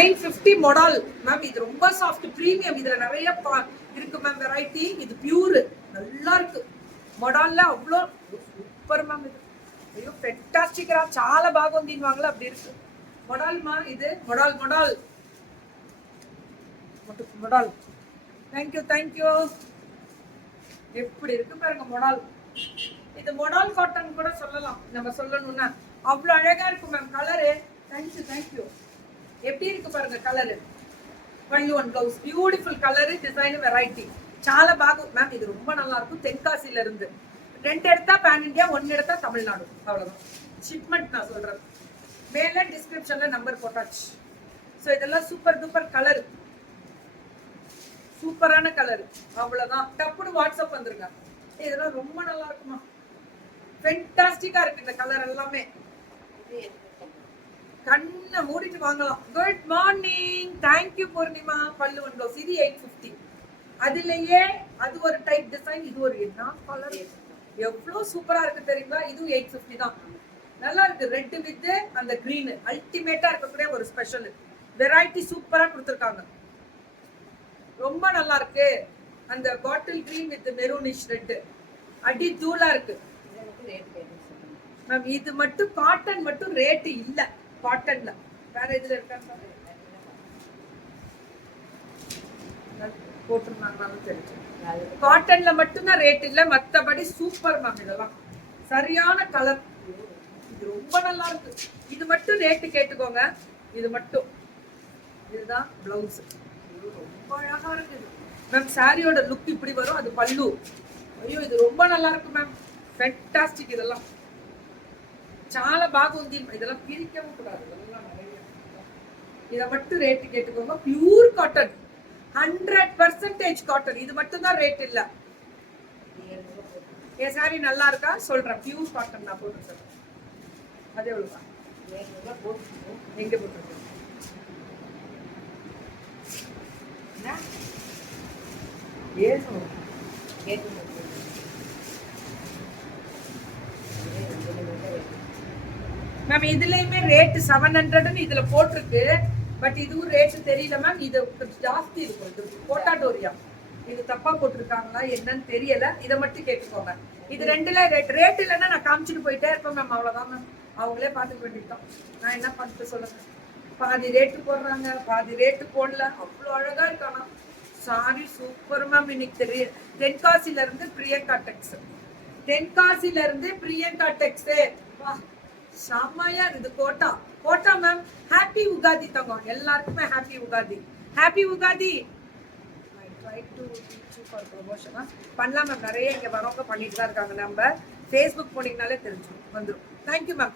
950 model ma'am. இது ரொம்ப soft premium. இதுல நிறைய இருக்கு மேம் வெரைட்டி. இது பியூர் நல்லா இருக்கு. மாடல்ல அவ்வளோ சூப்பர் மேம். இது ஐயோ ஃபென்டாஸ்டிக்கா చాలా బాగుంది வாங்கல அப்படி இருக்கு. மாடல் மா இது model model model. Thank you. எப்படி இருக்கு பாருங்க மாடல். இது மாடல் காட்டன் கூட சொல்லலாம் நம்ம சொல்லணும்னா. அவ்வளோ அழகா இருக்கு மேம் கலரு. Thank you. எப்படி இருக்கு பாருங்க கலரு. பல்லு and blouse beautiful colour design variety చాలా బాగుంది மேம். இது ரொம்ப நல்லா இருக்கும். தென்காசில இருந்து 2 எடுத்தா பேன் இந்தியா, 1 எடுத்தா தமிழ்நாடு. அவ்வளவுதான் ஷிப்மெண்ட் நான் சொல்றேன். மேல டிஸ்கிரிப்ஷன்ல நம்பர் போட்டாச்சு. ஸோ இதெல்லாம் சூப்பர் டூப்பர் கலர், சூப்பரான கலர். அவ்வளவுதான். டப்புனு வாட்ஸ்அப் வந்துருங்க. இதெல்லாம் ரொம்ப நல்லா இருக்குமா. ஃபென்டாஸ்டிக்கா இருக்கு இந்த கலர் எல்லாமே. கண்ணை மூடிட்டு வாங்கலாம். Good morning. தேங்க்யூ பூர்ணிமா. பல்லு ஒன் ப்ளவுஸ். இது 850. அதுலயே அது ஒரு டைப் டிசைன். இது ஒரு என்ன கலர், எவ்வளவு சூப்பரா இருக்கு தெரியுமா. இதுவும் 850 தான். நல்லா இருக்கு. ரெட் வித் அந்த கிரீன் அல்டிமேட்டா இருக்கக்கூடிய ஒரு ஸ்பெஷல் வெரைட்டி. சூப்பரா கொடுத்துருக்காங்க. ரொம்ப நல்லா இருக்கு. அந்த bottle green with maroonish red அடி தூளா இருக்கு மேம். இது மட்டும் காட்டன் மட்டும் ரேட் இல்ல. காட்டன்ல வேற இதுல இருக்கான்னு போட்டிருந்தாங்கன்னு தெரிஞ்சு. காட்டன்ல மட்டும்தான் ரேட் இல்ல, மத்தபடி சூப்பர் மேம். இதெல்லாம் சரியான கலர். இது ரொம்ப நல்லா இருக்கு. இது மட்டும் ரேட்டு கேட்டுக்கோங்க. இது மட்டும். இதுதான் பிளவுஸ். ரொம்ப அழகா இருக்கு மேம். சாரியோட லுக் இப்படி வரும். அது பல்லு. ஐயோ இது ரொம்ப நல்லா இருக்கு மேம். ஃபென்டாஸ்டிக். இதெல்லாம் చాలా బాగుంది. இதெல்லாம் பிரிக்கவும் கூடாது. இதெல்லாம் நிறைய. இதை மட்டும் ரேட்டு கேட்டுக்கோங்க. Pure cotton 100% cotton. இது மட்டும் தான் ரேட் இல்ல. என் சாரி நல்லா இருக்கா சொல்றேன். பியூர் காட்டன் நான் போட்டு சொல்றேன். அது எவ்வளவு எங்க போட்டுருக்கேன் மேம். இதுலயுமே ரேட் 700 இதுல போட்டிருக்கு. பட் இதுவும் ரேட் தெரியல மேம். இது ஜாஸ்தி இருக்கும். இது கோட்டாடோரியா. இது தப்பா போட்டிருக்காங்களா என்னன்னு தெரியல. இதை மட்டும் கேட்டுக்கோங்க. இது ரெண்டுல ரேட் இல்லைன்னா நான் காமிச்சிட்டு போயிட்டே இருப்பேன் மேம். அவ்வளவுதான் மேம். அவங்களே பார்த்துக்க வேண்டியதுதான். நான் என்ன பண்ணிட்டு சொல்லுங்க. பாதி ரேட்டு போடுறாங்க, பாதி ரேட்டு போடல. அவ்வளோ அழகா இருக்கானா சாரி. Super ma'am. இன்னைக்கு தென்காசில இருந்து பிரியங்கா டெக்ஸ். தென்காசில இருந்து பிரியங்கா டெக்ஸ். வா செம்மையா இருக்குது. கோட்டா மேம். ஹாப்பி உகாதி தங்கம். எல்லாருக்குமே ஹாப்பி உகாதி. ஹாப்பி உகாதி. பண்ணலாம் மேம். நிறைய இங்க வரவங்க பண்ணிட்டு தான் இருக்காங்க. நம்ம ஃபேஸ்புக் போனீங்கனாலே தெரிஞ்சிடும் வந்துடும். Thank you ma'am.